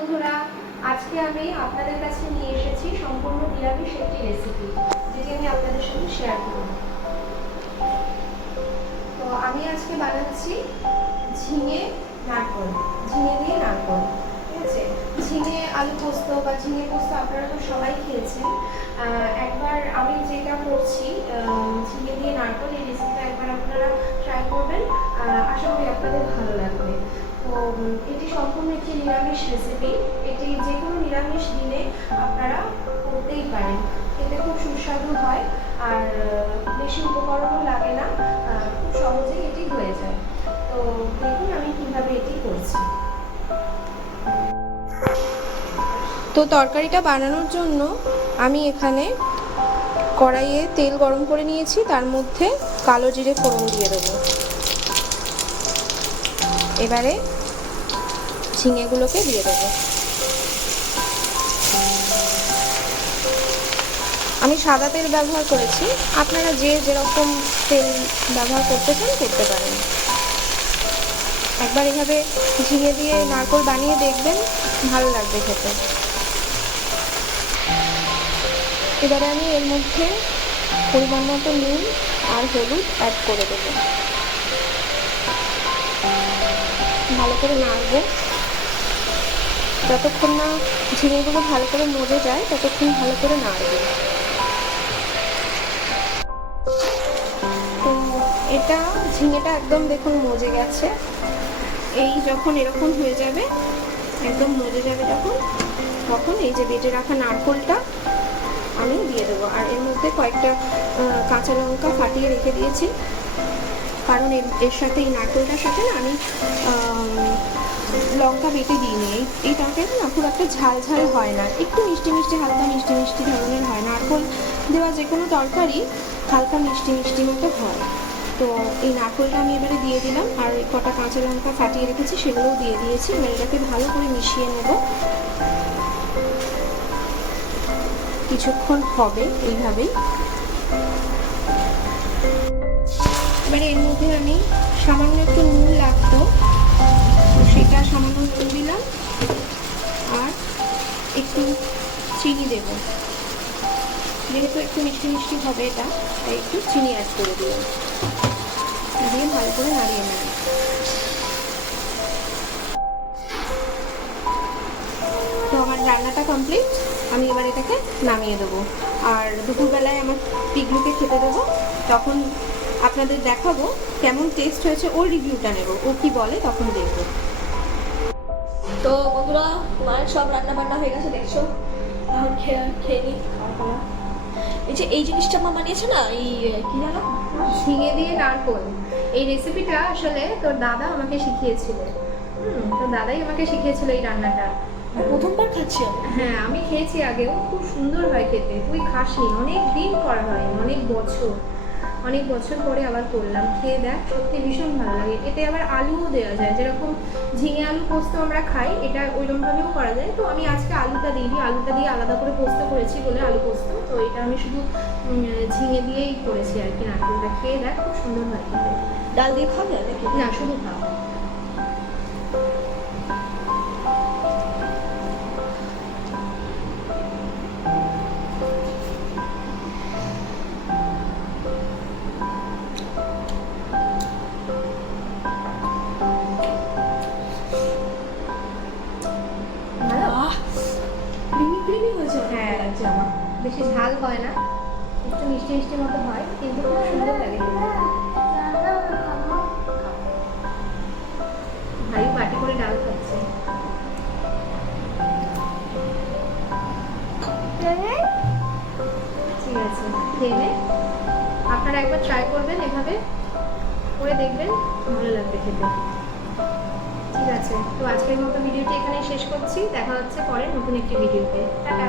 বন্ধুরা, আজকে আমি আপনাদের কাছে নিয়ে এসেছি সম্পূর্ণ নিরামিষ একটি রেসিপি যেটি আমি আপনাদের সাথে শেয়ার করব। তো আমি আজকে বানাচ্ছি ঝিঙে নারকল, ঝিঙে দিয়ে নারকল, ঠিক আছে? ঝিঙে আলু পোস্ত বা ঝিঙে পোস্ত আপনারা তো সবাই খেয়েছেন। একবার আমি যেটা করছি ঝিঙে দিয়ে নারকল, এই রেসিপিটা একবার আপনারা ট্রাই করবেন এটি সম্পূর্ণ একটি নিরামিষ রেসিপি এটি যে কোনো নিরামিষ দিনে আপনারা করতেই পারেন। খেতে খুব সুস্বাদু হয় আর বেশি উপকরণও লাগে না খুব সহজেই এটি হয়ে যায়। তো দেখুন আমি কীভাবে এটি করছি। তো তরকারিটা বানানোর জন্য আমি এখানে কড়াইয়ে তেল গরম করে নিয়েছি। তার মধ্যে কালো জিরে ফোড়ন দিয়ে দেবো। এবারে ঝিঙেগুলোকে দিয়ে দেবো। আমি সাদা তেল ব্যবহার করেছি। আপনারা যে যেরকম তেল ব্যবহার করতে চান, করতে পারেন। একবার এভাবে ঝিঙে দিয়ে নারকোল বানিয়ে দেখবেন, ভালো লাগবে খেতে। এবারে আমি এর মধ্যে পরিমাণ মতো নুন আর হলুদ অ্যাড করে দেবো। ভালো করে নাড়বো। যতক্ষণ না ঝিঙেগুলো ভালো করে মজে যায় ততক্ষণ ভালো করে নাড়বো। তো এটা ঝিঙেটা একদম দেখুন মজে গেছে। এই যখন এরকম হয়ে যাবে একদম মজে যাবে যখন তখন এই যে বেটে রাখা নারকোলটা আমি দিয়ে দেবো। আর এর মধ্যে কয়েকটা কাঁচা লঙ্কা ফাটিয়ে রেখে দিয়েছি। কারণ এর- সাথে এই নারকেলটার সাথে না আম, লঙ্কা বেটে দিইনি এই এই তরকারিটা না খুব একটা ঝাল ঝাল হয় না। একটু মিষ্টি মিষ্টি, হালকা মিষ্টি মিষ্টি ধরনের হয় নারকোল দেওয়া যে কোনো তরকারি হালকা মিষ্টি মিষ্টি মতো হয়। তো এই নারকোলটা আমি এবারে দিয়ে দিলাম। আর কটা কাঁচা লঙ্কা কাটিয়ে রেখেছি, সেগুলোও দিয়ে দিয়েছি। এবার এটাকে ভালো করে মিশিয়ে নেব। কিছুক্ষণ হবে এইভাবেই। এবারে এর মধ্যে আমি যেহেতু একটু মিষ্টি মিষ্টি হবে এটা, তাই একটু চিনি অ্যাড করে দিলাম। দিয়ে ভালো করে নাড়িয়ে নেব তো আমার রান্নাটা কমপ্লিট আমি এবার এটাকে নামিয়ে দেবো। আর দুপুরবেলায় আমার পিগলুকে খেতে দেবো। তখন আপনাদের দেখাবো কেমন টেস্ট হয়েছে, ওর রিভিউটা নেব। ও কি বলে তখন দেখব। তো বন্ধুরা মায়ের সব রান্না বান্না হয়ে গেছে দেখছ? খেয়ে খেয়ে নিই। এই যে এই জিনিসটা মা বানিয়েছে না এই কি জানো ঝিঙে দিয়ে নারকোল। এই রেসিপিটা আসলে তোর দাদা আমাকে শিখিয়েছিল। হুম তোর দাদাই আমাকে শিখিয়েছিল এই রান্নাটা। প্রথমবার খাচ্ছি হ্যাঁ আমি খেয়েছি আগেও। খুব সুন্দর হয় খেতে। তুই খাসনি অনেক দিন করা হয় অনেক বছর। অনেক বছর পরে আবার করলাম। খেয়ে দেখ সত্যি ভীষণ ভালো লাগে। এতে আবার আলুও দেওয়া যায় যেরকম ঝিঙে আলু পোস্ত আমরা খাই এটা ওইরকমভাবেও করা যায়। তো আমি আজকে আলুটা দিইনি আলুটা দিয়ে আলাদা করে পোস্ত করেছি বলে আলু পোস্ত। তো এটা আমি শুধু ঝিঙে দিয়েই করেছি আর কি নারকেলটা খেয়ে দেখ খুব সুন্দর হয় ডাল দিয়ে খাবে নাকি? না শুধু খাও বেশি ঝাল হয় না একটু মিষ্টি মিষ্টি মতো হয় কিন্তু খুব সুন্দর লাগে ভাই বাটি করে ডাল খাচ্ছে। ঠিক আছে খেয়ে। আপনারা একবার ট্রাই করবেন এভাবে করে দেখবেন ভালো লাগবে খেতে। ঠিক আছে তো আজকের মতো ভিডিওটি এখানে শেষ করছি। দেখা হচ্ছে পরে নতুন একটি ভিডিওতে। টাটা।